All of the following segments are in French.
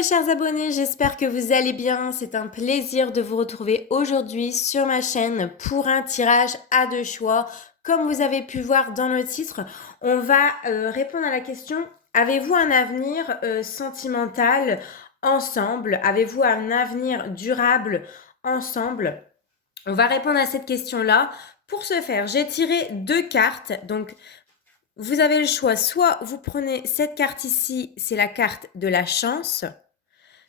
mes chers abonnés, j'espère que vous allez bien. C'est un plaisir de vous retrouver aujourd'hui sur ma chaîne pour un tirage à deux choix. Comme vous avez pu voir dans le titre, on va répondre à la question: avez-vous un avenir sentimental ensemble? Avez-vous un avenir durable ensemble? On va répondre à cette question-là. Pour ce faire, j'ai tiré deux cartes. Donc, vous avez le choix, soit vous prenez cette carte ici, c'est la carte de la chance,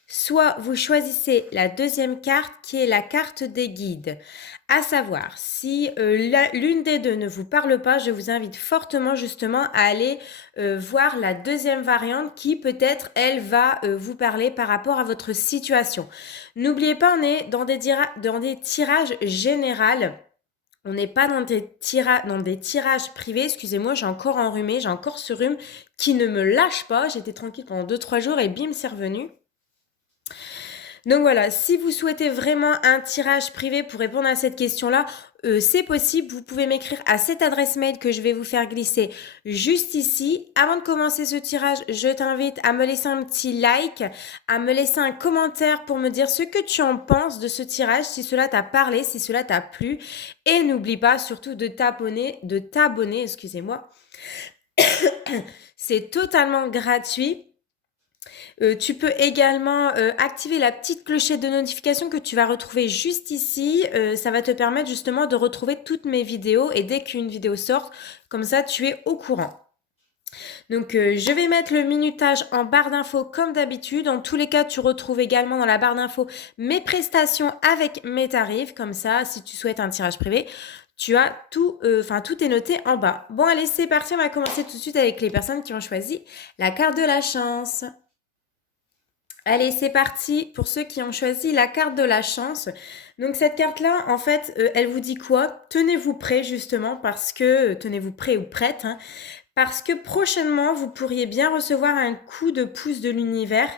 soit vous choisissez la deuxième carte qui est la carte des guides. À savoir, si l'une des deux ne vous parle pas, je vous invite fortement justement à aller voir la deuxième variante qui peut-être elle va vous parler par rapport à votre situation. N'oubliez pas, on est dans des tirages généraux. On n'est pas dans des tirages privés. Excusez-moi, j'ai encore enrhumé, j'ai encore ce rhume qui ne me lâche pas. J'étais tranquille pendant 2-3 jours et bim, c'est revenu. Donc voilà, si vous souhaitez vraiment un tirage privé pour répondre à cette question-là, c'est possible. Vous pouvez m'écrire à cette adresse mail que je vais vous faire glisser juste ici. Avant de commencer ce tirage, je t'invite à me laisser un petit like, à me laisser un commentaire pour me dire ce que tu en penses de ce tirage, si cela t'a parlé, si cela t'a plu. Et n'oublie pas surtout de t'abonner, excusez-moi. C'est totalement gratuit. Tu peux également activer la petite clochette de notification que tu vas retrouver juste ici. Ça va te permettre justement de retrouver toutes mes vidéos et dès qu'une vidéo sort, comme ça tu es au courant. Donc je vais mettre le minutage en barre d'infos comme d'habitude. En tous les cas, tu retrouves également dans la barre d'infos mes prestations avec mes tarifs. Comme ça, si tu souhaites un tirage privé, tu as tout, tout est noté en bas. Bon, allez, c'est parti. On va commencer tout de suite avec les personnes qui ont choisi la carte de la chance. Allez, c'est parti pour ceux qui ont choisi la carte de la chance. Donc cette carte-là, en fait, elle vous dit quoi? Tenez-vous prêt justement parce que, tenez-vous prêt ou prête, hein, parce que prochainement, vous pourriez bien recevoir un coup de pouce de l'univers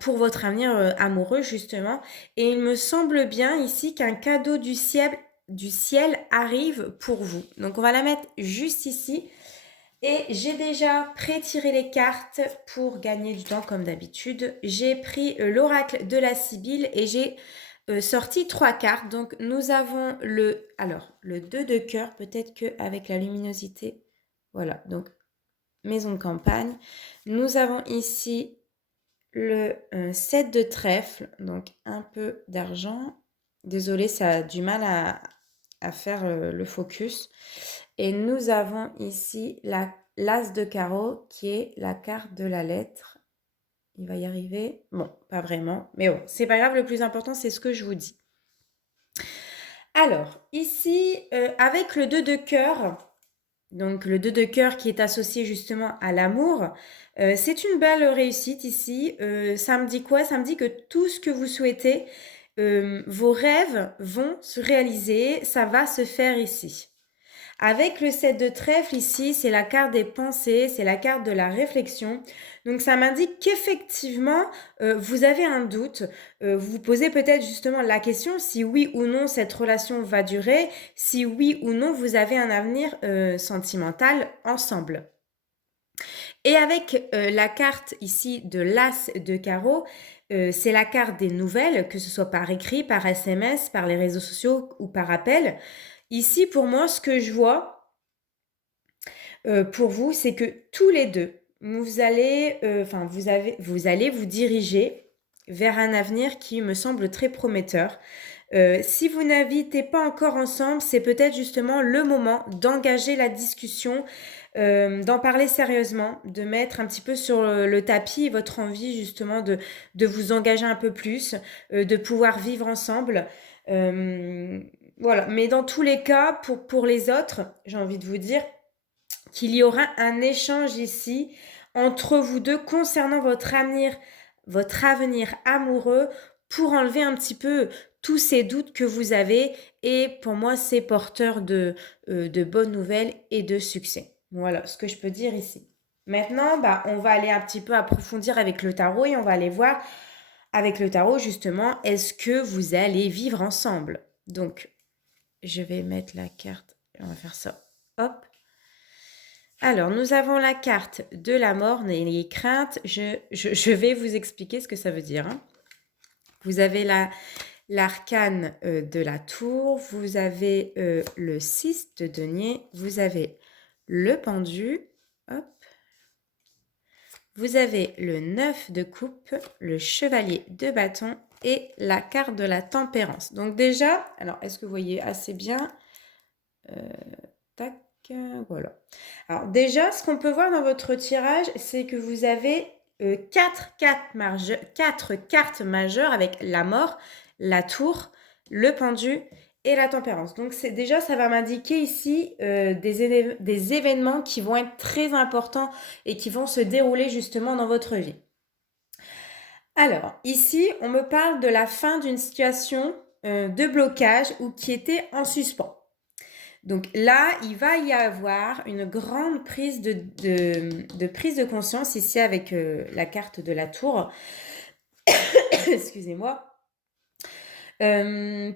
pour votre avenir amoureux justement. Et il me semble bien ici qu'un cadeau du ciel arrive pour vous. Donc on va la mettre juste ici. Et j'ai déjà pré-tiré les cartes pour gagner du temps comme d'habitude. J'ai pris l'oracle de la Sibylle et j'ai sorti 3 cartes. Donc nous avons le 2 de cœur, peut-être qu'avec la luminosité. Voilà, donc maison de campagne. Nous avons ici le 7 de trèfle, donc un peu d'argent. Désolée, ça a du mal à faire le focus. Et nous avons ici l'as de carreau qui est la carte de la lettre. Il va y arriver. Bon, pas vraiment. Mais bon, c'est pas grave. Le plus important, c'est ce que je vous dis. Alors, ici, avec le 2 de cœur, donc le 2 de cœur qui est associé justement à l'amour, c'est une belle réussite ici. Ça me dit quoi? Ça me dit que tout ce que vous souhaitez, vos rêves vont se réaliser. Ça va se faire ici. Avec le 7 de trèfle ici, c'est la carte des pensées, c'est la carte de la réflexion. Donc ça m'indique qu'effectivement, vous avez un doute. Vous vous posez peut-être justement la question si oui ou non cette relation va durer, si oui ou non vous avez un avenir sentimental ensemble. Et avec la carte ici de l'as de carreau, c'est la carte des nouvelles, que ce soit par écrit, par SMS, par les réseaux sociaux ou par appel. Ici, pour moi, ce que je vois pour vous, c'est que tous les deux, vous allez vous diriger vers un avenir qui me semble très prometteur. Si vous n'habitez pas encore ensemble, c'est peut-être justement le moment d'engager la discussion, d'en parler sérieusement, de mettre un petit peu sur le tapis votre envie justement de vous engager un peu plus, de pouvoir vivre ensemble. Voilà, mais dans tous les cas, pour les autres, j'ai envie de vous dire qu'il y aura un échange ici entre vous deux concernant votre avenir amoureux pour enlever un petit peu tous ces doutes que vous avez. Et pour moi, c'est porteur de bonnes nouvelles et de succès. Voilà ce que je peux dire ici. Maintenant, on va aller un petit peu approfondir avec le tarot et on va aller voir avec le tarot justement, est-ce que vous allez vivre ensemble? Donc, je vais mettre la carte, on va faire ça. Hop. Alors, nous avons la carte de la mort, n'ayez crainte. Je vais vous expliquer ce que ça veut dire, hein. Vous avez l'arcane de la tour, vous avez le 6 de denier, vous avez le pendu, hop. Vous avez le 9 de coupe, le chevalier de bâton et la carte de la tempérance. Donc déjà, alors est-ce que vous voyez assez bien? Tac, voilà. Alors déjà, ce qu'on peut voir dans votre tirage, c'est que vous avez 4 cartes majeures avec la mort, la tour, le pendu et la tempérance. Donc déjà, ça va m'indiquer ici des événements qui vont être très importants et qui vont se dérouler justement dans votre vie. Alors, ici, on me parle de la fin d'une situation de blocage ou qui était en suspens. Donc là, il va y avoir une grande prise prise de conscience ici avec la carte de la tour. Excusez-moi.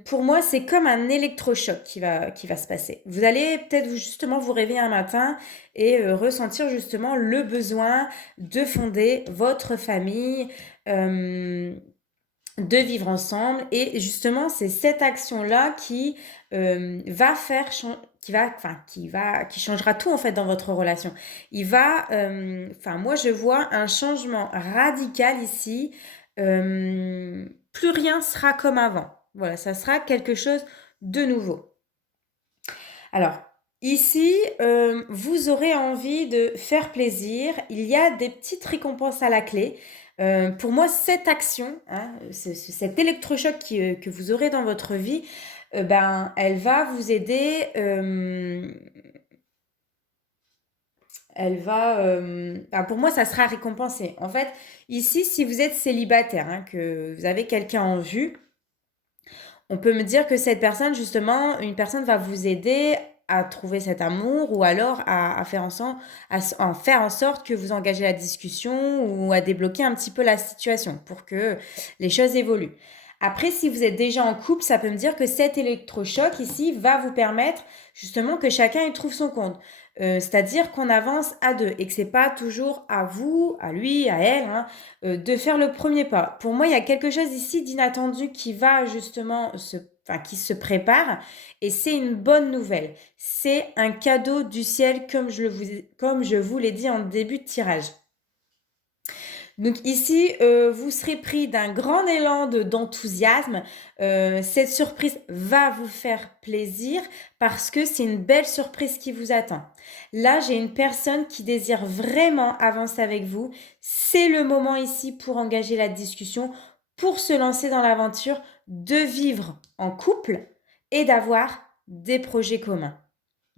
Pour moi, c'est comme un électrochoc qui va se passer. Vous allez peut-être justement vous réveiller un matin et ressentir justement le besoin de fonder votre famille, de vivre ensemble. Et justement, c'est cette action-là qui va faire qui changera tout en fait dans votre relation. Moi je vois un changement radical ici. Plus rien sera comme avant. Voilà, ça sera quelque chose de nouveau. Alors, ici, vous aurez envie de faire plaisir. Il y a des petites récompenses à la clé. Pour moi, cette action, hein, cet électrochoc que vous aurez dans votre vie, elle va vous aider. Pour moi, ça sera récompensé. En fait, ici, si vous êtes célibataire, hein, que vous avez quelqu'un en vue, on peut me dire que cette personne, justement, une personne va vous aider à trouver cet amour ou alors à faire en sorte que vous engagez la discussion ou à débloquer un petit peu la situation pour que les choses évoluent. Après, si vous êtes déjà en couple, ça peut me dire que cet électrochoc ici va vous permettre justement que chacun y trouve son compte. C'est-à-dire qu'on avance à deux et que c'est pas toujours à vous, à lui, à elle, hein, de faire le premier pas. Pour moi, il y a quelque chose ici d'inattendu qui va justement qui se prépare et c'est une bonne nouvelle. C'est un cadeau du ciel comme je vous l'ai dit en début de tirage. Donc ici, vous serez pris d'un grand élan d'enthousiasme. Cette surprise va vous faire plaisir parce que c'est une belle surprise qui vous attend. Là, j'ai une personne qui désire vraiment avancer avec vous. C'est le moment ici pour engager la discussion, pour se lancer dans l'aventure de vivre en couple et d'avoir des projets communs.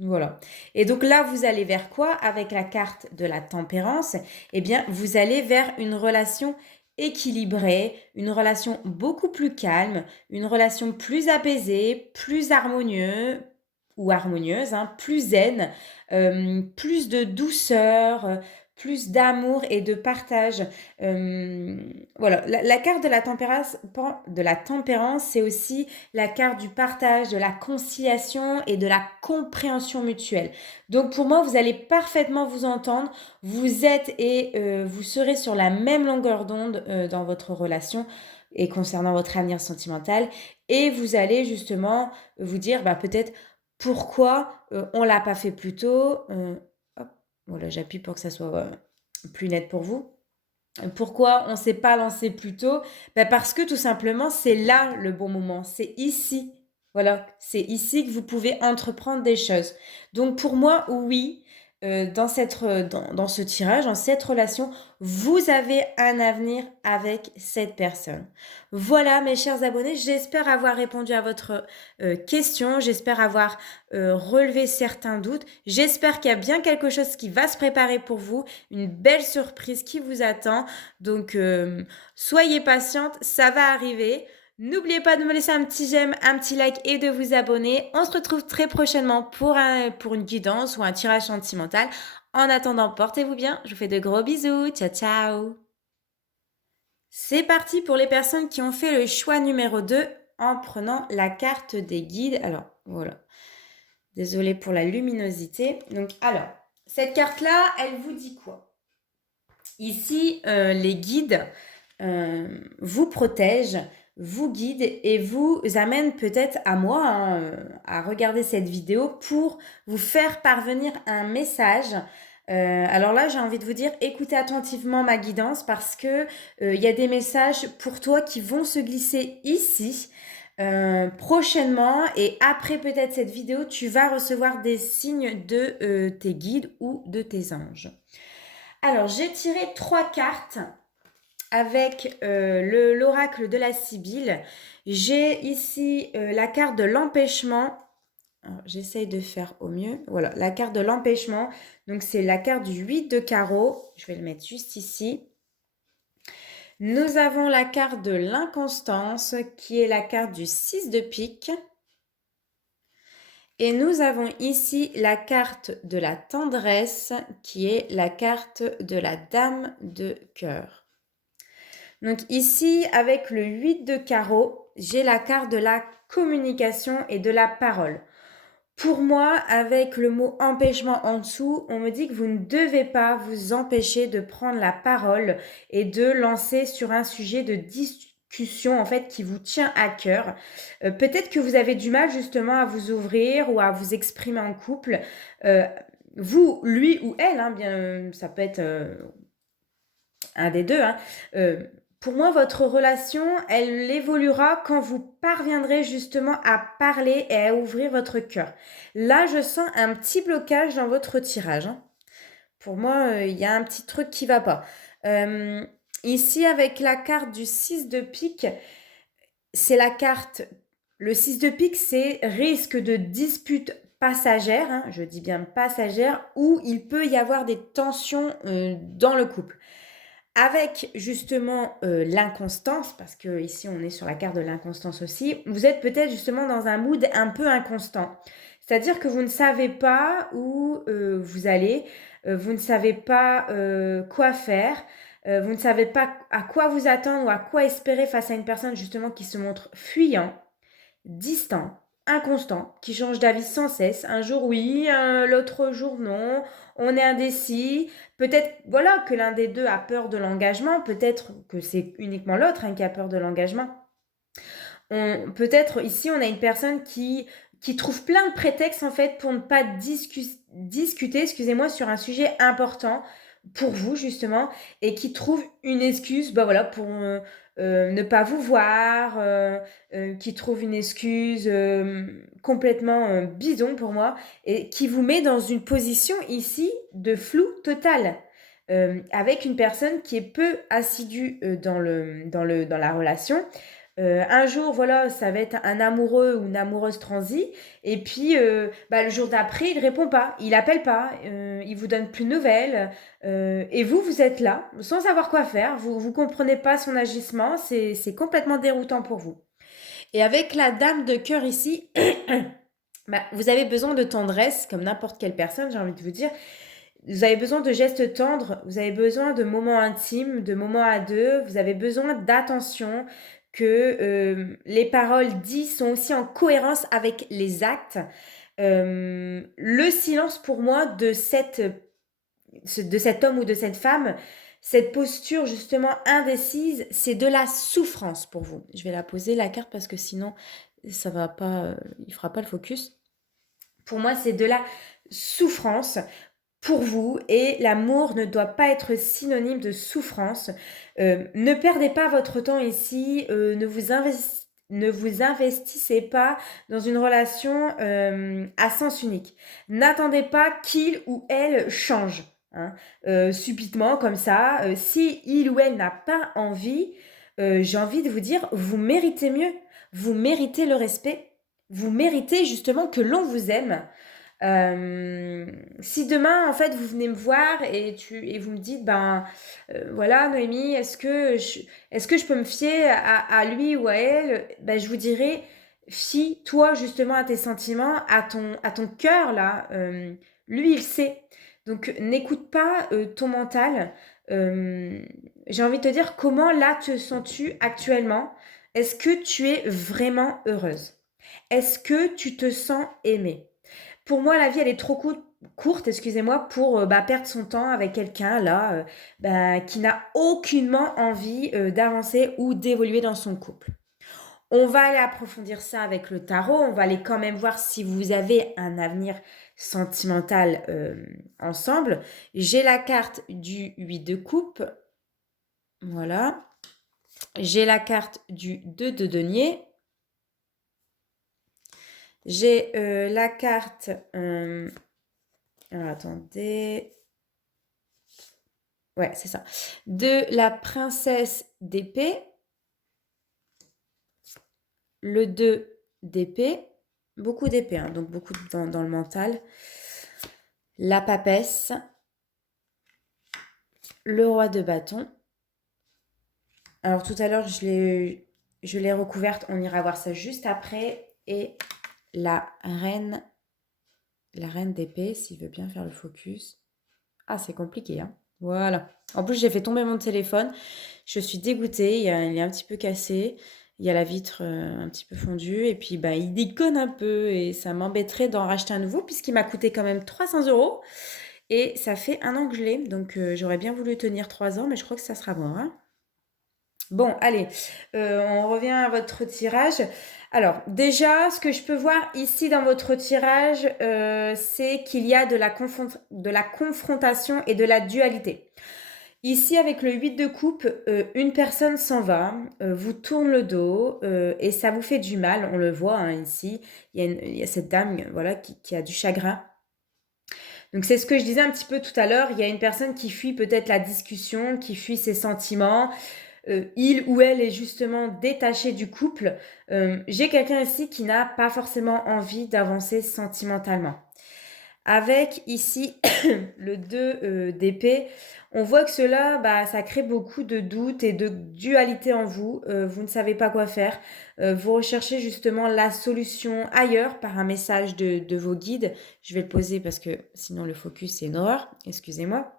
Voilà. Et donc là, vous allez vers quoi avec la carte de la tempérance? Eh bien, vous allez vers une relation équilibrée, une relation beaucoup plus calme, une relation plus apaisée, plus harmonieuse, hein, plus zen, plus de douceur, plus d'amour et de partage. Voilà, la carte de la tempérance, c'est aussi la carte du partage, de la conciliation et de la compréhension mutuelle. Donc pour moi, vous allez parfaitement vous entendre. Vous êtes et vous serez sur la même longueur d'onde dans votre relation et concernant votre avenir sentimental. Et vous allez justement vous dire peut-être pourquoi on l'a pas fait plus tôt. Hop, voilà, j'appuie pour que ça soit plus net pour vous. Pourquoi on ne s'est pas lancé plus tôt? Parce que tout simplement, c'est là le bon moment. C'est ici. Voilà, c'est ici que vous pouvez entreprendre des choses. Donc pour moi, oui, dans ce tirage, dans cette relation, vous avez un avenir avec cette personne. Voilà, mes chers abonnés, j'espère avoir répondu à votre question. J'espère avoir relevé certains doutes. J'espère qu'il y a bien quelque chose qui va se préparer pour vous, une belle surprise qui vous attend. Donc, soyez patiente, ça va arriver. N'oubliez pas de me laisser un petit j'aime, un petit like et de vous abonner. On se retrouve très prochainement pour une guidance ou un tirage sentimental. En attendant, portez-vous bien. Je vous fais de gros bisous. Ciao, ciao. C'est parti pour les personnes qui ont fait le choix numéro 2 en prenant la carte des guides. Alors, voilà. Désolée pour la luminosité. Donc, alors, Cette carte-là, elle vous dit quoi? Ici, les guides vous protègent, vous guident et vous amènent peut-être à moi à regarder cette vidéo pour vous faire parvenir un message. Alors là, j'ai envie de vous dire, écoutez attentivement ma guidance parce que il y a des messages pour toi qui vont se glisser ici. Prochainement et après peut-être cette vidéo, tu vas recevoir des signes de tes guides ou de tes anges. Alors, j'ai tiré 3 cartes avec l'oracle de la Sibylle. J'ai ici la carte de l'empêchement. J'essaye de faire au mieux. Voilà, la carte de l'empêchement. Donc, c'est la carte du 8 de carreau. Je vais le mettre juste ici. Nous avons la carte de l'inconstance, qui est la carte du 6 de pique. Et nous avons ici la carte de la tendresse, qui est la carte de la dame de cœur. Donc ici, avec le 8 de carreau, j'ai la carte de la communication et de la parole. Pour moi, avec le mot empêchement en dessous, on me dit que vous ne devez pas vous empêcher de prendre la parole et de lancer sur un sujet de discussion en fait qui vous tient à cœur. Peut-être que vous avez du mal justement à vous ouvrir ou à vous exprimer en couple. Vous, lui ou elle, hein, bien, ça peut être un des deux, hein, pour moi, votre relation, elle évoluera quand vous parviendrez justement à parler et à ouvrir votre cœur. Là, je sens un petit blocage dans votre tirage, hein. Pour moi, il y a un petit truc qui va pas. Ici, avec la carte du 6 de pique, c'est la carte. Le 6 de pique, c'est risque de dispute passagère, hein, je dis bien passagère, où il peut y avoir des tensions dans le couple. Avec justement l'inconstance, parce que ici on est sur la carte de l'inconstance aussi, vous êtes peut-être justement dans un mood un peu inconstant. C'est-à-dire que vous ne savez pas où vous allez, vous ne savez pas quoi faire, vous ne savez pas à quoi vous attendre ou à quoi espérer face à une personne justement qui se montre fuyant, distant, inconstant, qui change d'avis sans cesse. Un jour oui, l'autre jour non. On est indécis. Peut-être voilà que l'un des deux a peur de l'engagement. Peut-être que c'est uniquement l'autre qui a peur de l'engagement. Peut-être ici on a une personne qui trouve plein de prétextes en fait pour ne pas discuter, excusez-moi, sur un sujet important pour vous justement et qui trouve une excuse, bah voilà, pour ne pas vous voir, qui trouve une excuse complètement bidon pour moi et qui vous met dans une position ici de flou total. Avec une personne qui est peu assidue dans la relation. Un jour, voilà, ça va être un amoureux ou une amoureuse transie, et puis le jour d'après, il répond pas, il appelle pas, il vous donne plus de nouvelles, et vous êtes là, sans savoir quoi faire, vous comprenez pas son agissement, c'est complètement déroutant pour vous. Et avec la dame de cœur ici, vous avez besoin de tendresse, comme n'importe quelle personne, j'ai envie de vous dire. Vous avez besoin de gestes tendres, vous avez besoin de moments intimes, de moments à deux, vous avez besoin d'attention, que les paroles dites sont aussi en cohérence avec les actes. Le silence pour moi de cet homme ou de cette femme, cette posture justement indécise, c'est de la souffrance pour vous. Je vais la poser la carte parce que sinon ça va pas, il fera pas le focus. Pour moi, c'est de la souffrance pour vous et l'amour ne doit pas être synonyme de souffrance. Ne perdez pas votre temps ici, ne vous investissez pas dans une relation à sens unique. N'attendez pas qu'il ou elle change, hein, subitement comme ça. Si il ou elle n'a pas envie, j'ai envie de vous dire, vous méritez mieux. Vous méritez le respect. Vous méritez justement que l'on vous aime. Si demain, en fait, vous venez me voir et vous me dites, voilà, Noémie, est-ce que je peux me fier à lui ou à elle? Ben, je vous dirais, fie-toi justement à tes sentiments, à ton cœur, là. Lui, il sait. Donc, n'écoute pas ton mental. J'ai envie de te dire, comment là te sens-tu actuellement? Est-ce que tu es vraiment heureuse? Est-ce que tu te sens aimée? Pour moi, la vie, elle est trop courte courte, excusez-moi, pour perdre son temps avec quelqu'un là, qui n'a aucunement envie d'avancer ou d'évoluer dans son couple. On va aller approfondir ça avec le tarot. On va aller quand même voir si vous avez un avenir sentimental ensemble. J'ai la carte du 8 de coupe. Voilà. J'ai la carte du 2 de denier. J'ai la carte... alors, attendez. Ouais, c'est ça. De la princesse d'épée. Le 2 d'épée. Beaucoup d'épée, hein, donc beaucoup dans le mental. La papesse. Le roi de bâton. Alors tout à l'heure, je l'ai recouverte. On ira voir ça juste après. Et la reine d'épée, s'il veut bien faire le focus. Ah, c'est compliqué, hein. Voilà. En plus, j'ai fait tomber mon téléphone. Je suis dégoûtée. Il est un petit peu cassé. Il y a la vitre un petit peu fondue. Et puis, il déconne un peu. Et ça m'embêterait d'en racheter un nouveau puisqu'il m'a coûté quand même 300 euros. Et ça fait 1 an que je l'ai. Donc, j'aurais bien voulu tenir 3 ans. Mais je crois que ça sera bon, hein. Bon, allez, on revient à votre tirage. Alors, déjà, ce que je peux voir ici dans votre tirage, c'est qu'il y a de la confrontation et de la dualité. Ici, avec le 8 de coupe, une personne s'en va, vous tourne le dos et ça vous fait du mal, on le voit hein, ici. Il y a cette dame voilà, qui a du chagrin. Donc c'est ce que je disais un petit peu tout à l'heure, il y a une personne qui fuit peut-être la discussion, qui fuit ses sentiments, il ou elle est justement détaché du couple. J'ai quelqu'un ici qui n'a pas forcément envie d'avancer sentimentalement. Avec ici le 2 d'épée, on voit que cela, ça crée beaucoup de doutes et de dualité en vous. Vous ne savez pas quoi faire. Vous recherchez justement la solution ailleurs par un message de vos guides. Je vais le poser parce que sinon le focus c'est une horreur. Excusez-moi.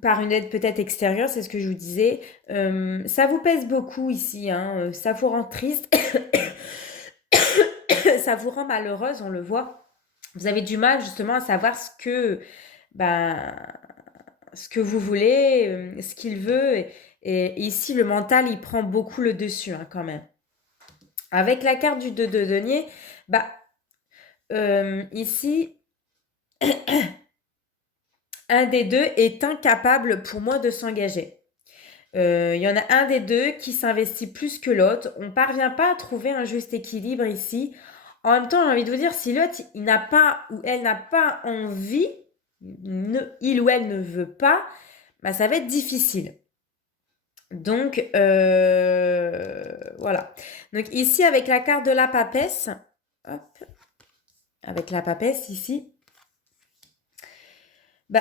Par une aide peut-être extérieure, c'est ce que je vous disais. Ça vous pèse beaucoup ici, hein, ça vous rend triste, ça vous rend malheureuse, on le voit. Vous avez du mal justement à savoir ce que vous voulez, ce qu'il veut. Et ici, le mental, il prend beaucoup le dessus hein, quand même. Avec la carte du 2 de denier, ici, un des deux est incapable pour moi de s'engager. Il y en a un des deux qui s'investit plus que l'autre. On ne parvient pas à trouver un juste équilibre ici. En même temps, j'ai envie de vous dire, si l'autre, il n'a pas ou elle n'a pas envie, il ou elle ne veut pas, ça va être difficile. Donc, voilà. Donc ici, avec la carte de la papesse, hop, avec la papesse ici,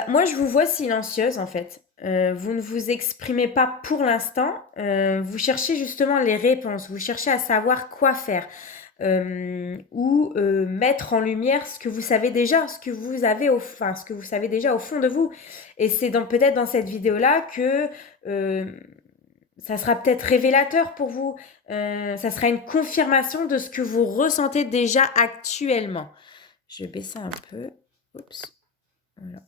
moi, je vous vois silencieuse en fait. Vous ne vous exprimez pas pour l'instant. Vous cherchez justement les réponses. Vous cherchez à savoir quoi faire ou mettre en lumière ce que vous savez déjà, ce que vous savez déjà au fond de vous. Et c'est peut-être dans cette vidéo-là que ça sera peut-être révélateur pour vous. Ça sera une confirmation de ce que vous ressentez déjà actuellement. Je vais baisser un peu. Oups. Voilà.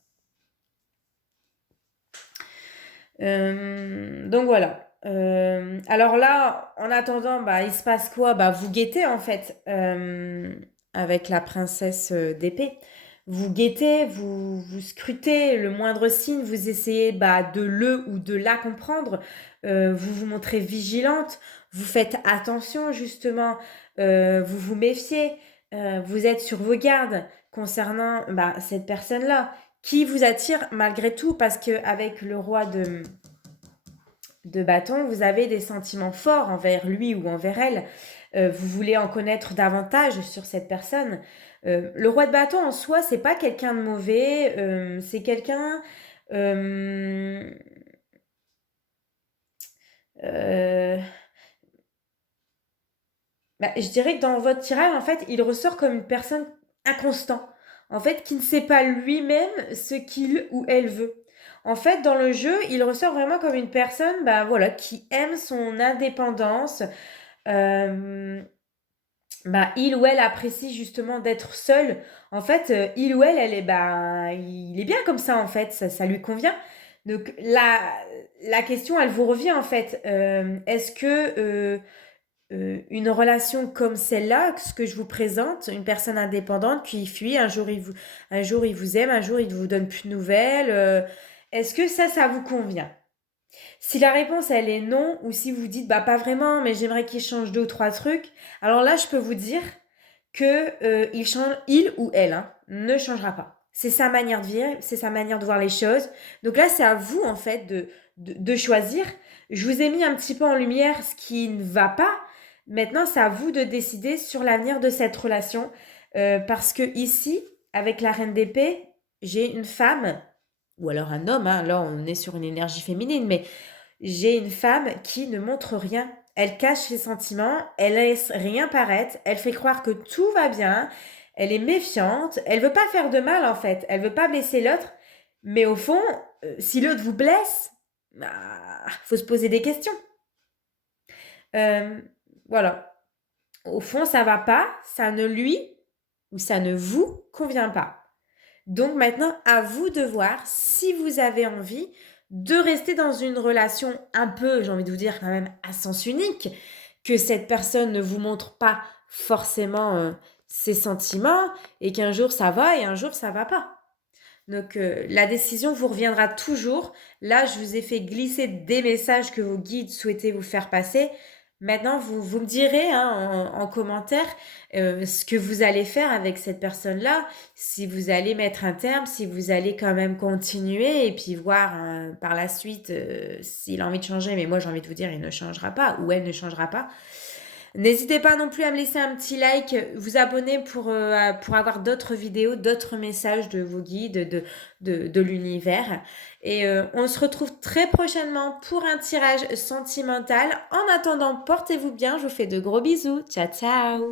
Donc voilà. Alors là, en attendant, il se passe quoi? Vous guettez en fait avec la princesse d'épée. Vous guettez, vous scrutez le moindre signe, vous essayez de le ou de la comprendre. Vous vous montrez vigilante, vous faites attention justement, vous vous méfiez, vous êtes sur vos gardes concernant cette personne-là qui vous attire malgré tout parce qu'avec le roi de bâton, vous avez des sentiments forts envers lui ou envers elle. Vous voulez en connaître davantage sur cette personne. Le roi de bâton en soi, c'est pas quelqu'un de mauvais, c'est quelqu'un... je dirais que dans votre tirage, en fait, il ressort comme une personne inconstant. En fait, qui ne sait pas lui-même ce qu'il ou elle veut. En fait, dans le jeu, il ressort vraiment comme une personne, qui aime son indépendance, bah, il ou elle apprécie justement d'être seul. En fait, il ou elle est bah, il est bien comme ça en fait, ça lui convient. Donc la question, elle vous revient en fait. Est-ce que, une relation comme celle-là, ce que je vous présente, une personne indépendante qui fuit, un jour il vous aime, un jour il vous donne plus de nouvelles, est-ce que ça vous convient? Si la réponse elle est non, ou si vous dites bah pas vraiment, mais j'aimerais qu'il change deux ou trois trucs, alors là je peux vous dire que il ou elle hein, ne changera pas. C'est sa manière de vivre, c'est sa manière de voir les choses. Donc là c'est à vous en fait de choisir. Je vous ai mis un petit peu en lumière ce qui ne va pas. Maintenant c'est à vous de décider sur l'avenir de cette relation. Parce que ici, avec la reine d'épée, j'ai une femme, ou alors un homme, hein, là on est sur une énergie féminine, mais j'ai une femme qui ne montre rien. Elle cache ses sentiments, elle laisse rien paraître, elle fait croire que tout va bien, elle est méfiante, elle veut pas faire de mal en fait, elle veut pas blesser l'autre, mais au fond, si l'autre vous blesse, bah, faut se poser des questions. Euh, voilà. Au fond, ça va pas, ça ne lui ou ça ne vous convient pas. Donc maintenant, à vous de voir si vous avez envie de rester dans une relation un peu, j'ai envie de vous dire quand même, à sens unique, que cette personne ne vous montre pas forcément ses sentiments et qu'un jour ça va et un jour ça va pas. Donc la décision vous reviendra toujours. Là, je vous ai fait glisser des messages que vos guides souhaitaient vous faire passer. Maintenant, vous me direz hein, en commentaire ce que vous allez faire avec cette personne-là, si vous allez mettre un terme, si vous allez quand même continuer et puis voir par la suite s'il a envie de changer. Mais moi, j'ai envie de vous dire, il ne changera pas ou elle ne changera pas. N'hésitez pas non plus à me laisser un petit like, vous abonner pour avoir d'autres vidéos, d'autres messages de vos guides, de l'univers. Et on se retrouve très prochainement pour un tirage sentimental. En attendant, portez-vous bien, je vous fais de gros bisous. Ciao, ciao!